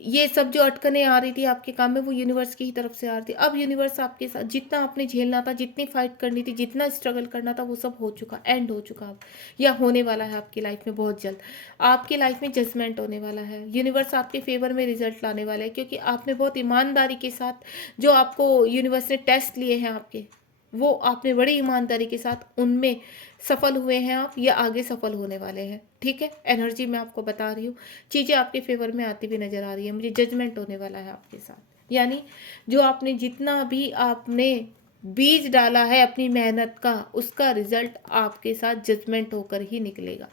ये सब जो अटकनें आ रही थी आपके काम में, वो यूनिवर्स की ही तरफ से आ रही थी। अब यूनिवर्स आपके साथ, जितना आपने झेलना था, जितनी फाइट करनी थी, जितना स्ट्रगल करना था, वो सब हो चुका, एंड हो चुका अब, या होने वाला है आपकी लाइफ में। बहुत जल्द आपकी लाइफ में जजमेंट होने वाला है, यूनिवर्स आपके फेवर में रिजल्ट लाने वाला है, क्योंकि आपने बहुत ईमानदारी के साथ जो आपको यूनिवर्स ने टेस्ट लिए हैं आपके, वो आपने बड़ी ईमानदारी के साथ उनमें सफल हुए हैं आप, या आगे सफल होने वाले हैं। ठीक है, एनर्जी मैं आपको बता रही हूँ, चीज़ें आपके फेवर में आती हुई नजर आ रही है। मुझे जजमेंट होने वाला है आपके साथ, यानी जो आपने जितना भी आपने बीज डाला है अपनी मेहनत का, उसका रिजल्ट आपके साथ जजमेंट होकर ही निकलेगा।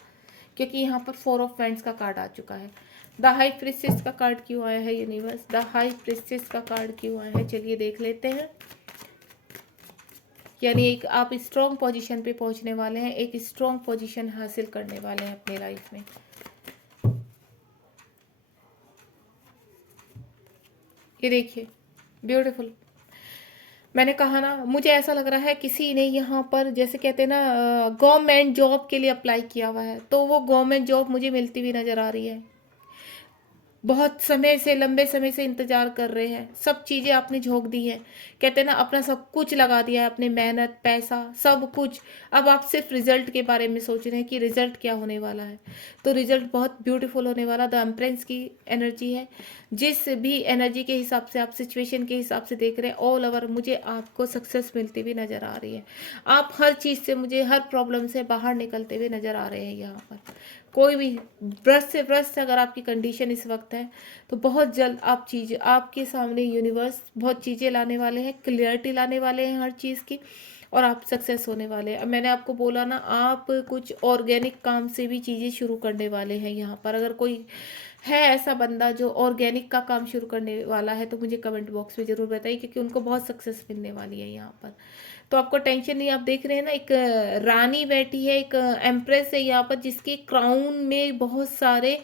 क्योंकि यहाँ पर 4 ऑफ वैंड्स का कार्ड आ चुका है। द हाई प्रिंसेस का कार्ड क्यों आया है यूनिवर्स, द हाई प्रिंसेस का कार्ड क्यों आया है, चलिए देख लेते हैं। यानी एक आप स्ट्रॉन्ग पोजीशन पे पहुंचने वाले हैं, एक स्ट्रॉन्ग पोजीशन हासिल करने वाले हैं अपनी लाइफ में। ये देखिए, ब्यूटीफुल। मैंने कहा ना, मुझे ऐसा लग रहा है किसी ने यहाँ पर, जैसे कहते हैं ना, गवर्नमेंट जॉब के लिए अप्लाई किया हुआ है, तो वो गवर्नमेंट जॉब मुझे मिलती हुई नजर आ रही है। बहुत समय से, लंबे समय से इंतजार कर रहे हैं, सब चीज़ें आपने झोंक दी हैं, कहते हैं ना, अपना सब कुछ लगा दिया है, अपने मेहनत, पैसा, सब कुछ। अब आप सिर्फ रिजल्ट के बारे में सोच रहे हैं कि रिजल्ट क्या होने वाला है। तो रिजल्ट बहुत ब्यूटीफुल होने वाला। द एम्प्रेस की एनर्जी है, जिस भी एनर्जी के हिसाब से आप सिचुएशन के हिसाब से देख रहे हैं, ऑल ओवर मुझे आपको सक्सेस मिलती हुई नजर आ रही है। आप हर चीज़ से, मुझे हर प्रॉब्लम से बाहर निकलते हुए नजर आ रहे हैं। यहाँ पर कोई भी ब्रश से अगर आपकी कंडीशन इस वक्त वक्त है। तो बहुत जल्द आप चीज़ आपके सामने यूनिवर्स बहुत चीज़ें लाने वाले हैं, क्लियरिटी लाने वाले हैं हर चीज़ की, और आप सक्सेस होने वाले हैं। अब मैंने आपको बोला ना, आप कुछ ऑर्गेनिक काम से भी चीज़ें शुरू करने वाले हैं यहाँ पर। अगर कोई है ऐसा बंदा जो ऑर्गेनिक का काम शुरू करने वाला है तो मुझे कमेंट बॉक्स में ज़रूर बताइए, क्योंकि उनको बहुत सक्सेस मिलने वाली है यहाँ पर। तो आपको टेंशन नहीं, आप देख रहे हैं ना, एक रानी बैठी है, एक एम्प्रेस है यहाँ पर, जिसके क्राउन में बहुत सारे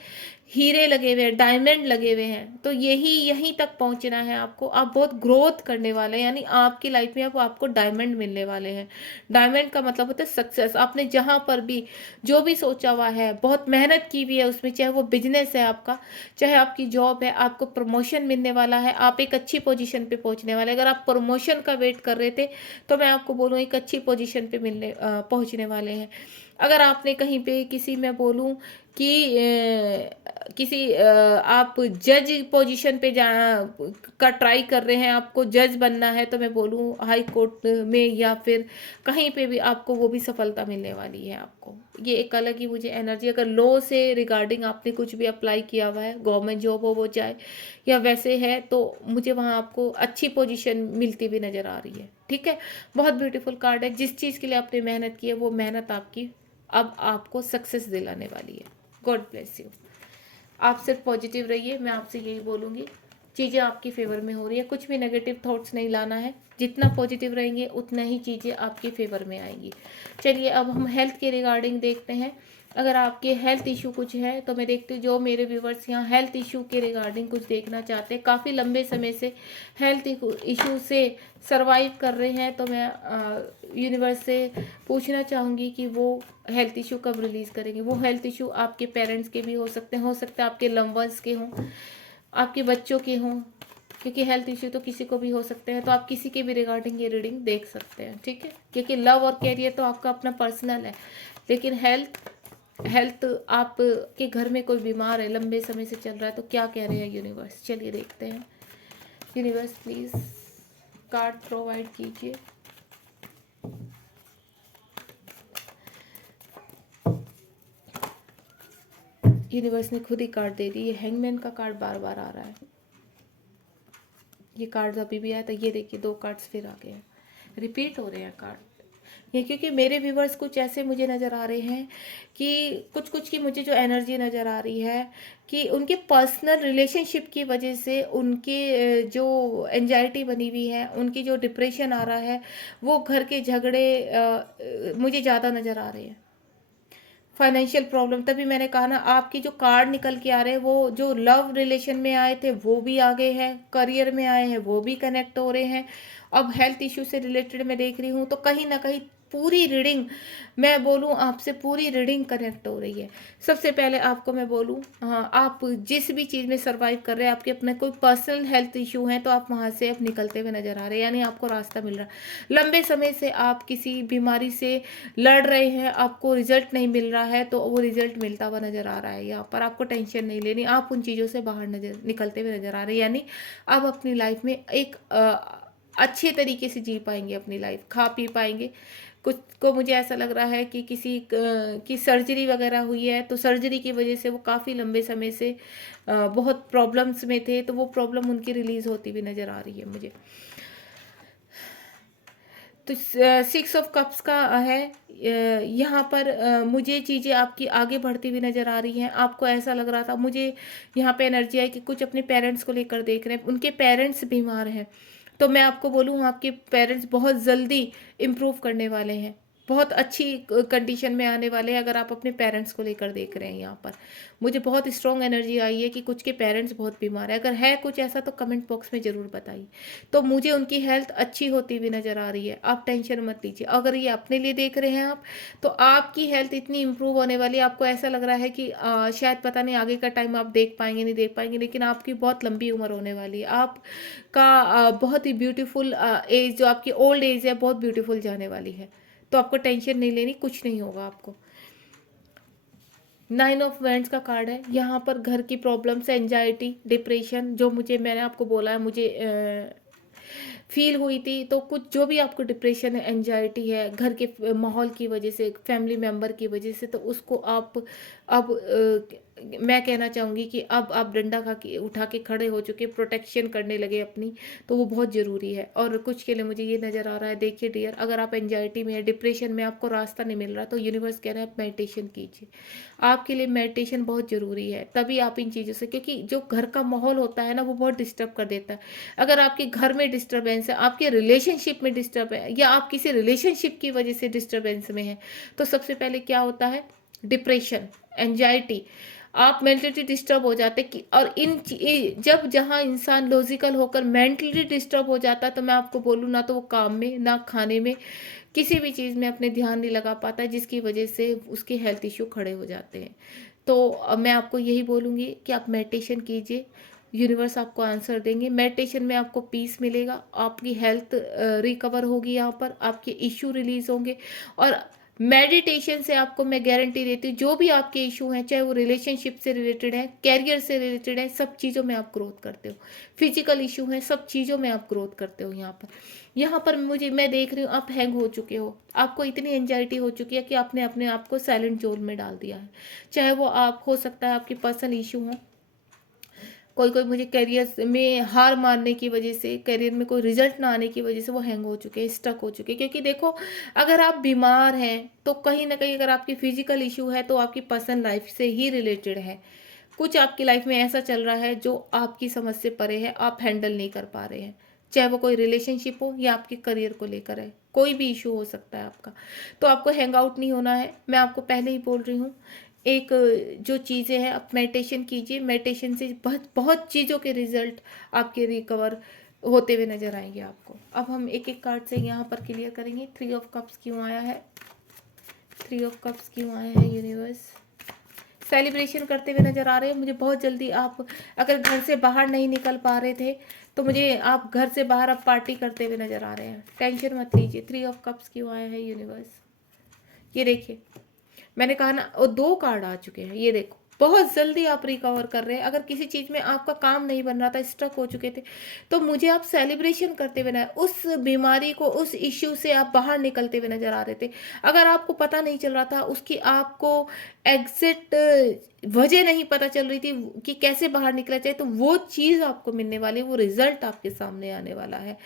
हीरे लगे हुए हैं, डायमंड लगे हुए हैं। तो यही यहीं तक पहुंचना है आपको। आप बहुत ग्रोथ करने वाले हैं, यानी आपकी लाइफ में अब आपको डायमंड मिलने वाले हैं। डायमंड का मतलब होता है सक्सेस। आपने जहां पर भी जो भी सोचा हुआ है, बहुत मेहनत की हुई है उसमें, चाहे वो बिजनेस है आपका, चाहे आपकी जॉब है, आपको प्रमोशन मिलने वाला है, आप एक अच्छी पोजीशन पे पहुंचने वाले। अगर आप प्रमोशन का वेट कर रहे थे तो मैं आपको बोलूँ एक अच्छी पोजीशन पे पहुंचने वाले हैं। अगर आपने कहीं पे किसी, मैं बोलूँ कि किसी आप जज पोजीशन पे जा का ट्राई कर रहे हैं, आपको जज बनना है, तो मैं बोलूँ हाई कोर्ट में या फिर कहीं पे भी आपको वो भी सफलता मिलने वाली है आपको। ये एक अलग ही मुझे एनर्जी, अगर लॉ से रिगार्डिंग आपने कुछ भी अप्लाई किया हुआ है, गवर्नमेंट जॉब हो वो चाहे या वैसे है, तो मुझे वहाँ आपको अच्छी पोजीशन मिलती हुई नज़र आ रही है। ठीक है, बहुत ब्यूटीफुल कार्ड है। जिस चीज़ के लिए आपने मेहनत की है वो मेहनत आपकी अब आपको सक्सेस दिलाने वाली है। God bless you. आप सिर्फ पॉजिटिव रहिए, मैं आपसे यही बोलूँगी। चीज़ें आपकी फेवर में हो रही है, कुछ भी नेगेटिव थॉट्स नहीं लाना है। जितना पॉजिटिव रहेंगे उतना ही चीज़ें आपके फेवर में आएंगी। चलिए अब हम हेल्थ के रिगार्डिंग देखते हैं। अगर आपके हेल्थ इशू कुछ है तो मैं देखती हूँ जो मेरे व्यूवर्स यहाँ हेल्थ इशू के रिगार्डिंग कुछ देखना चाहते हैं, काफ़ी लंबे समय से हेल्थ इशू से सरवाइव कर रहे हैं, तो मैं यूनिवर्स से पूछना चाहूँगी कि वो हेल्थ इशू कब रिलीज़ करेंगे। वो हेल्थ इशू आपके पेरेंट्स के भी हो सकते हैं आपके लव वंस के हों, आपके बच्चों के हों, क्योंकि हेल्थ इशू तो किसी को भी हो सकते हैं। तो आप किसी के भी रिगार्डिंग ये रीडिंग देख सकते हैं। ठीक है, क्योंकि लव और कैरियर तो आपका अपना पर्सनल है, लेकिन हेल्थ आपके घर में कोई बीमार है, लंबे समय से चल रहा है, तो क्या कह रहे हैं यूनिवर्स। चलिए देखते हैं। यूनिवर्स प्लीज़ कार्ड प्रोवाइड कीजिए। यूनिवर्स ने खुद ही कार्ड दे दी। ये हैंगमैन का कार्ड बार बार आ रहा है। ये कार्ड अभी भी आया था, ये देखिए 2 कार्ड्स फिर आ गए हैं, रिपीट हो रहे हैं कार्ड। ये क्योंकि मेरे व्यूवर्स कुछ ऐसे मुझे नज़र आ रहे हैं कि कुछ की मुझे जो एनर्जी नज़र आ रही है कि उनके पर्सनल रिलेशनशिप की वजह से उनके जो एंजाइटी बनी हुई है, उनकी जो डिप्रेशन आ रहा है, वो घर के झगड़े मुझे ज़्यादा नज़र आ रहे हैं। फाइनेंशियल प्रॉब्लम, तभी मैंने कहा ना, आपकी जो कार्ड निकल के आ रहे हैं वो जो लव रिलेशन में आए थे वो भी आ गए हैं, करियर में आए हैं वो भी कनेक्ट हो रहे हैं। अब हेल्थ इशू से रिलेटेड मैं देख रही हूँ, तो कहीं ना कहीं पूरी रीडिंग, मैं बोलूँ आपसे पूरी रीडिंग कनेक्ट हो रही है। सबसे पहले आपको मैं बोलूँ, हाँ, आप जिस भी चीज़ में सर्वाइव कर रहे हैं, आपके अपने कोई पर्सनल हेल्थ इशू हैं तो आप वहाँ से अब निकलते हुए नजर आ रहे हैं, यानी आपको रास्ता मिल रहा है। लंबे समय से आप किसी बीमारी से लड़ रहे हैं, आपको रिजल्ट नहीं मिल रहा है, तो वो रिजल्ट मिलता हुआ नजर आ रहा है। यहाँ पर आपको टेंशन नहीं लेनी, आप उन चीज़ों से बाहर निकलते हुए नजर आ रहे हैं, यानी आप अपनी लाइफ में एक अच्छे तरीके से जी पाएंगे अपनी लाइफ, खा पी पाएंगे। कुछ को मुझे ऐसा लग रहा है कि किसी की सर्जरी वगैरह हुई है, तो सर्जरी की वजह से वो काफ़ी लंबे समय से बहुत प्रॉब्लम्स में थे, तो वो प्रॉब्लम उनकी रिलीज़ होती हुई नज़र आ रही है मुझे। तो 6 ऑफ कप्स का है यहाँ पर। मुझे चीज़ें आपकी आगे बढ़ती हुई नज़र आ रही हैं। आपको ऐसा लग रहा था, मुझे यहाँ पे एनर्जी है कि कुछ अपने पेरेंट्स को लेकर देख रहे हैं, उनके पेरेंट्स बीमार हैं, तो मैं आपको बोलूँ आपके पेरेंट्स बहुत जल्दी इम्प्रूव करने वाले हैं, बहुत अच्छी कंडीशन में आने वाले हैं। अगर आप अपने पेरेंट्स को लेकर देख रहे हैं, यहाँ पर मुझे बहुत स्ट्रॉन्ग एनर्जी आई है कि कुछ के पेरेंट्स बहुत बीमार है। अगर है कुछ ऐसा तो कमेंट बॉक्स में ज़रूर बताइए। तो मुझे उनकी हेल्थ अच्छी होती हुई नज़र आ रही है, आप टेंशन मत लीजिए। अगर ये अपने लिए देख रहे हैं आप, तो आपकी हेल्थ इतनी इम्प्रूव होने वाली है, आपको ऐसा लग रहा है कि शायद पता नहीं आगे का टाइम आप देख पाएंगे नहीं देख पाएंगे, लेकिन आपकी बहुत लंबी उम्र होने वाली है। आपका बहुत ही ब्यूटीफुल एज, जो आपकी ओल्ड एज है, बहुत ब्यूटीफुल जाने वाली है। तो आपको टेंशन नहीं लेनी, कुछ नहीं होगा आपको। 9 ऑफ वैंड्स का कार्ड है यहाँ पर। घर की प्रॉब्लम्स, एंजाइटी, डिप्रेशन, जो मैंने आपको बोला है, मुझे फील हुई थी, तो कुछ जो भी आपको डिप्रेशन है, एंजाइटी है, घर के माहौल की वजह से, फैमिली मेम्बर की वजह से, तो उसको आप अब मैं कहना चाहूँगी कि अब आप डंडा खा के उठा के खड़े हो चुके, प्रोटेक्शन करने लगे अपनी, तो वो बहुत ज़रूरी है। और कुछ के लिए मुझे ये नज़र आ रहा है, देखिए डियर, अगर आप एंजाइटी में है, डिप्रेशन में, आपको रास्ता नहीं मिल रहा, तो यूनिवर्स कह रहा है आप मेडिटेशन कीजिए। आपके लिए मेडिटेशन बहुत ज़रूरी है, तभी आप इन चीज़ों से, क्योंकि जो घर का माहौल होता है ना, वो बहुत डिस्टर्ब कर देता है। अगर आपके घर में डिस्टर्बेंस है, आपके रिलेशनशिप में डिस्टर्ब है, या आप किसी रिलेशनशिप की वजह से डिस्टर्बेंस में है, तो सबसे पहले क्या होता है, डिप्रेशन, एंजाइटी, आप मेंटली डिस्टर्ब हो जाते कि, और जब जहाँ इंसान लॉजिकल होकर मेंटली डिस्टर्ब हो जाता है, तो मैं आपको बोलूँ ना तो वो काम में, ना खाने में, किसी भी चीज़ में अपने ध्यान नहीं लगा पाता, जिसकी वजह से उसके हेल्थ इश्यू खड़े हो जाते हैं। तो मैं आपको यही बोलूँगी कि आप मेडिटेशन कीजिए, यूनिवर्स आपको आंसर देंगे। मेडिटेशन में आपको पीस मिलेगा, आपकी हेल्थ रिकवर होगी, यहाँ पर आपके इश्यू रिलीज होंगे। और मेडिटेशन से आपको मैं गारंटी देती हूँ, जो भी आपके इशू हैं, चाहे वो रिलेशनशिप से रिलेटेड है, कैरियर से रिलेटेड है, सब चीज़ों में आप ग्रोथ करते हो। फिजिकल इशू है, सब चीज़ों में आप ग्रोथ करते हो। यहाँ पर मैं देख रही हूँ आप हैंग हो चुके हो, आपको इतनी एंजाइटी हो चुकी है कि आपने अपने आप को साइलेंट जोन में डाल दिया है। चाहे वो आप, हो सकता है आपकी पर्सनल इशू हो, कोई कोई मुझे करियर में हार मानने की वजह से, करियर में कोई रिजल्ट ना आने की वजह से वो हैंग हो चुके हैं, स्टक हो चुके हैं। क्योंकि देखो, अगर आप बीमार हैं तो कहीं ना कहीं, अगर आपकी फिजिकल इशू है तो आपकी पर्सनल लाइफ से ही रिलेटेड है। कुछ आपकी लाइफ में ऐसा चल रहा है जो आपकी समझ से परे है, आप हैंडल नहीं कर पा रहे हैं, चाहे वो कोई रिलेशनशिप हो या आपके करियर को लेकर है, कोई भी इशू हो सकता है आपका। तो आपको हैंग आउट नहीं होना है, मैं आपको पहले ही बोल रही हूँ। एक जो चीज़ें हैं, आप मेडिटेशन कीजिए, मेडिटेशन से बहुत बहुत चीज़ों के रिजल्ट आपके रिकवर होते हुए नजर आएंगे आपको। अब हम एक एक कार्ड से यहाँ पर क्लियर करेंगे। 3 ऑफ कप्स क्यों आया है, 3 ऑफ कप्स क्यों आया है यूनिवर्स। सेलिब्रेशन करते हुए नजर आ रहे हैं मुझे बहुत जल्दी। आप अगर घर से बाहर नहीं निकल पा रहे थे तो मुझे आप घर से बाहर अब पार्टी करते हुए नजर आ रहे हैं। टेंशन मत लीजिए। 3 ऑफ कप्स क्यों आया है यूनिवर्स, ये देखिए, मैंने कहा ना, वो 2 कार्ड आ चुके हैं, ये देखो, बहुत जल्दी आप रिकवर कर रहे हैं। अगर किसी चीज में आपका काम नहीं बन रहा था, स्टक हो चुके थे, तो मुझे आप सेलिब्रेशन करते हुए ना, उस बीमारी को, उस इश्यू से आप बाहर निकलते हुए नजर आ रहे थे। अगर आपको पता नहीं चल रहा था, उसकी आपको एग्जिट वजह नहीं पता चल रही थी कि कैसे बाहर निकला जाए, तो वो चीज आपको मिलने वाली है, वो रिजल्ट आपके सामने आने वाला है।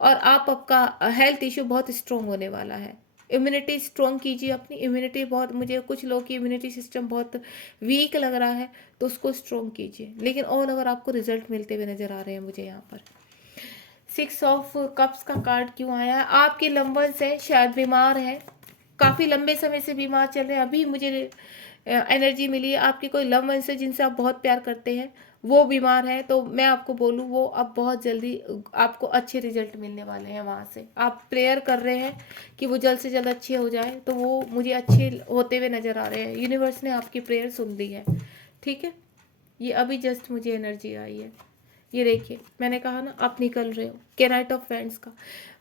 और आपका हेल्थ इश्यू बहुत स्ट्रोंग होने वाला है। इम्यूनिटी स्ट्रॉन्ग कीजिए अपनी। इम्यूनिटी बहुत, मुझे कुछ लोग की इम्यूनिटी सिस्टम बहुत वीक लग रहा है, तो उसको स्ट्रॉन्ग कीजिए। लेकिन ऑल ओवर आपको रिजल्ट मिलते हुए नजर आ रहे हैं मुझे यहाँ पर। 6 ऑफ कप्स का कार्ड क्यों आया है, आपके लंबर्स है, शायद बीमार है, काफ़ी लंबे समय से बीमार चल रहे हैं। अभी मुझे एनर्जी मिली है, आपके कोई लव वंस है जिनसे आप बहुत प्यार करते हैं, वो बीमार है। तो मैं आपको बोलूँ, वो अब बहुत जल्दी आपको अच्छे रिजल्ट मिलने वाले हैं। वहाँ से आप प्रेयर कर रहे हैं कि वो जल्द से जल्द अच्छे हो जाए, तो वो मुझे अच्छे होते हुए नज़र आ रहे हैं। यूनिवर्स ने आपकी प्रेयर सुन ली है, ठीक है। ये अभी जस्ट मुझे एनर्जी आई है, ये देखिए, मैंने कहा ना, आप निकल रहे हो। के नाइट ऑफ फ्रेंड्स का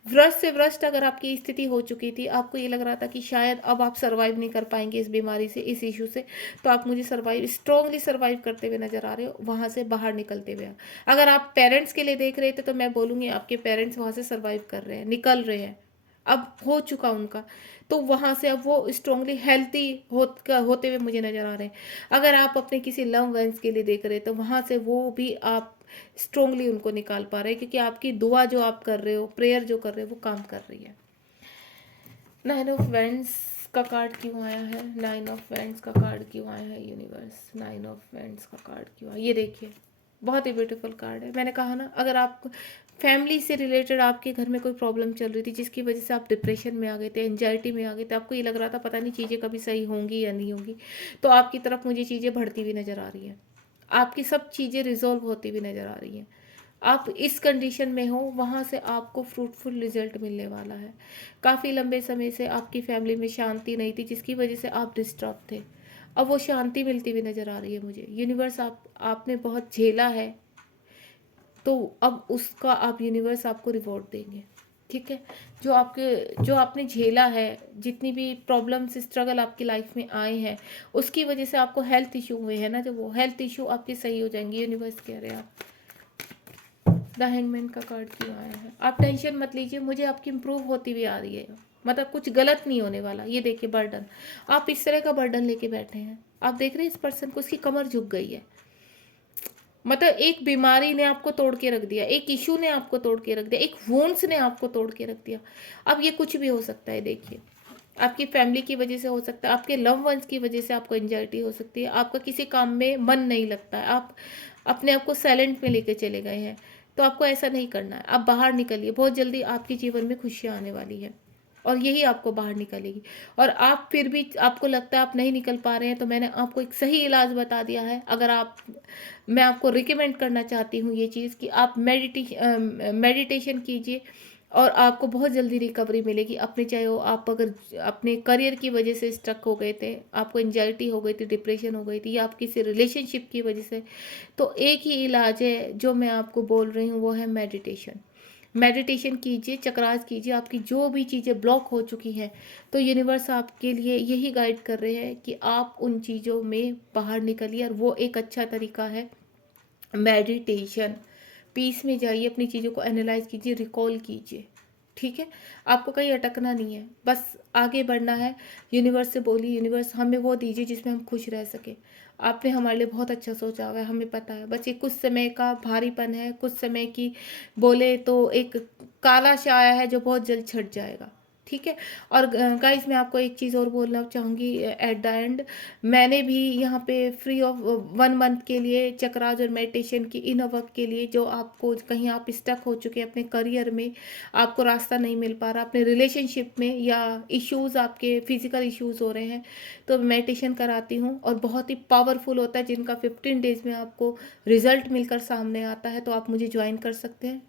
व्रस्ट से व्रस्ट अगर आपकी स्थिति हो चुकी थी, आपको ये लग रहा था कि शायद अब आप सर्वाइव नहीं कर पाएंगे इस बीमारी से, इस इशू से, तो आप मुझे स्ट्रॉन्गली सर्वाइव करते हुए नजर आ रहे हो, वहाँ से बाहर निकलते हुए। अगर आप पेरेंट्स के लिए देख रहे थे, तो मैं बोलूँगी आपके पेरेंट्स वहाँ से सर्वाइव कर रहे हैं, निकल रहे हैं, अब हो चुका उनका, तो वहाँ से अब वो स्ट्रांगली हेल्थी होते हुए मुझे नज़र आ रहे हैं। अगर आप अपने किसी लव वंस के लिए देख रहे हैं, तो वहाँ से वो भी आप स्ट्रांगली उनको निकाल पा रहे हैं, क्योंकि आपकी दुआ जो आप कर रहे हो, प्रेयर जो कर रहे हो, वो काम कर रही है। 9 ऑफ वैंड्स का कार्ड क्यों आया है, 9 ऑफ वैंड्स का कार्ड क्यों आया है यूनिवर्स, 9 ऑफ वैंड्स का कार्ड क्यों आया, ये देखिए, बहुत ही ब्यूटीफुल कार्ड है। मैंने कहा ना, अगर आप फैमिली से रिलेटेड आपके घर में कोई प्रॉब्लम चल रही थी, जिसकी वजह से आप डिप्रेशन में आ गए थे, एंजाइटी में आ गए थे, आपको ये लग रहा था पता नहीं चीज़ें कभी सही होंगी या नहीं होंगी, तो आपकी तरफ मुझे चीज़ें बढ़ती हुई नज़र आ रही हैं, आपकी सब चीज़ें रिजॉल्व होती हुई नज़र आ रही हैं। आप इस कंडीशन में हो, वहाँ से आपको फ्रूटफुल रिजल्ट मिलने वाला है। काफ़ी लंबे समय से आपकी फैमिली में शांति नहीं थी, जिसकी वजह से आप डिस्टर्ब थे, अब वो शांति मिलती हुई नज़र आ रही है मुझे। यूनिवर्स आपने बहुत झेला है, तो अब उसका आप, यूनिवर्स आपको रिवॉर्ड देंगे, ठीक है। जो आपने झेला है, जितनी भी प्रॉब्लम्स, स्ट्रगल आपकी लाइफ में आए हैं, उसकी वजह से आपको हेल्थ इशू हुए हैं ना, जो वो हेल्थ इशू आपके सही हो जाएंगे, यूनिवर्स कह रहे हैं। आप द हैंगमैन का कार्ड क्यों आया है, आप टेंशन मत लीजिए, मुझे आपकी इम्प्रूव होती हुई आ रही है। मतलब कुछ गलत नहीं होने वाला। ये देखिए बर्डन, आप इस तरह का बर्डन लेके बैठे हैं, आप देख रहे हैं इस पर्सन को, उसकी कमर झुक गई है। मतलब एक बीमारी ने आपको तोड़ के रख दिया, एक इशू ने आपको तोड़ के रख दिया, एक वोन्स ने आपको तोड़ के रख दिया। अब ये कुछ भी हो सकता है, देखिए आपकी फैमिली की वजह से हो सकता है, आपके लव वंस की वजह से आपको एंजाइटी हो सकती है, आपका किसी काम में मन नहीं लगता है, आप अपने आप को साइलेंट में लेके चले गए हैं। तो आपको ऐसा नहीं करना है, आप बाहर निकलिए, बहुत जल्दी आपके जीवन में खुशियाँ आने वाली है और यही आपको बाहर निकालेगी। और आप फिर भी आपको लगता है आप नहीं निकल पा रहे हैं, तो मैंने आपको एक सही इलाज बता दिया है। अगर आप, मैं आपको रिकमेंड करना चाहती हूँ ये चीज़ कि आप मेडिटेशन कीजिए और आपको बहुत जल्दी रिकवरी मिलेगी। अपने चाहे वो आप अगर अपने करियर की वजह से स्टक हो गए थे, आपको एंजाइटी हो गई थी, डिप्रेशन हो गई थी, या आप किसी रिलेशनशिप की वजह से, तो एक ही इलाज है जो मैं आपको बोल रही हूँ, वो है मेडिटेशन। मेडिटेशन कीजिए, चक्रास कीजिए, आपकी जो भी चीज़ें ब्लॉक हो चुकी हैं, तो यूनिवर्स आपके लिए यही गाइड कर रहे हैं कि आप उन चीज़ों में बाहर निकलिए। और वो एक अच्छा तरीका है मेडिटेशन। पीस में जाइए, अपनी चीज़ों को एनालाइज कीजिए, रिकॉल कीजिए, ठीक है। आपको कहीं अटकना नहीं है, बस आगे बढ़ना है। यूनिवर्स से बोलिए, यूनिवर्स हमें वो दीजिए जिसमें हम खुश रह सके। आपने हमारे लिए बहुत अच्छा सोचा हुआ है, हमें पता है, बस ये कुछ समय का भारीपन है, कुछ समय की बोले तो एक काला साया है जो बहुत जल्द छट जाएगा, ठीक है। और गाइस मैं आपको एक चीज़ और बोलना चाहूँगी एट द एंड, मैंने भी यहाँ पे फ्री ऑफ 1 मंथ के लिए चक्रास और मेडिटेशन की इन वर्क के लिए, जो आपको कहीं आप स्टक हो चुके हैं अपने करियर में, आपको रास्ता नहीं मिल पा रहा, अपने रिलेशनशिप में, या इश्यूज़ आपके फिजिकल इश्यूज़ हो रहे हैं, तो मेडिटेशन कराती हूँ और बहुत ही पावरफुल होता है, जिनका 15 डेज़ में आपको रिजल्ट मिलकर सामने आता है। तो आप मुझे ज्वाइन कर सकते हैं।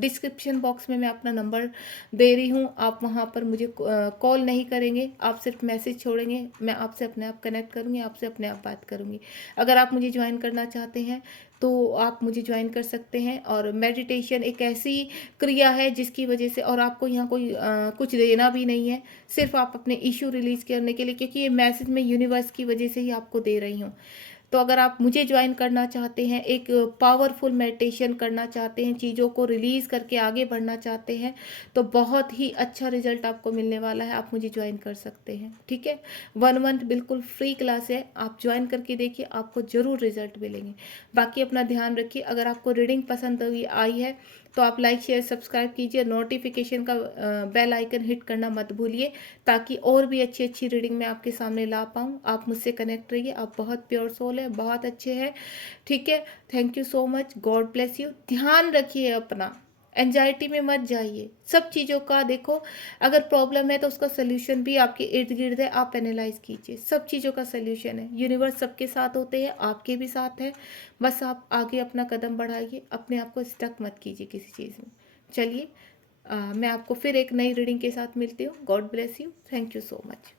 डिस्क्रिप्शन बॉक्स में मैं अपना नंबर दे रही हूँ, आप वहाँ पर मुझे कॉल नहीं करेंगे, आप सिर्फ मैसेज छोड़ेंगे, मैं आपसे अपने आप कनेक्ट करूँगी, आपसे अपने आप बात करूँगी। अगर आप मुझे ज्वाइन करना चाहते हैं तो आप मुझे ज्वाइन कर सकते हैं। और मेडिटेशन एक ऐसी क्रिया है जिसकी वजह से, और आपको यहाँ कोई कुछ देना भी नहीं है, सिर्फ आप अपने इशू रिलीज़ करने के लिए, क्योंकि ये मैसेज मैं यूनिवर्स की वजह से ही आपको दे रही हूँ। तो अगर आप मुझे ज्वाइन करना चाहते हैं, एक पावरफुल मेडिटेशन करना चाहते हैं, चीज़ों को रिलीज़ करके आगे बढ़ना चाहते हैं, तो बहुत ही अच्छा रिजल्ट आपको मिलने वाला है, आप मुझे ज्वाइन कर सकते हैं, ठीक है। 1 मंथ बिल्कुल फ्री क्लास है, आप ज्वाइन करके देखिए, आपको ज़रूर रिजल्ट मिलेंगे। बाकी अपना ध्यान रखिए। अगर आपको रीडिंग पसंद आई है तो आप लाइक शेयर सब्सक्राइब कीजिए, नोटिफिकेशन का बेल आइकन हिट करना मत भूलिए, ताकि और भी अच्छी अच्छी रीडिंग मैं आपके सामने ला पाऊँ। आप मुझसे कनेक्ट रहिए, आप बहुत प्योर सोल है, बहुत अच्छे हैं, ठीक है। Thank you so much, God bless you. ध्यान रखिए अपना, एंजाइटी में मत जाइए, सब चीज़ों का देखो, अगर प्रॉब्लम है तो उसका सोल्यूशन भी आपके इर्द गिर्द है, आप एनालाइज कीजिए, सब चीज़ों का सोल्यूशन है। यूनिवर्स सबके साथ होते हैं, आपके भी साथ है, बस आप आगे अपना कदम बढ़ाइए, अपने आप को स्टक मत कीजिए किसी चीज़ में। चलिए मैं आपको फिर एक नई रीडिंग के साथ मिलती हूँ। God bless you, thank you so much.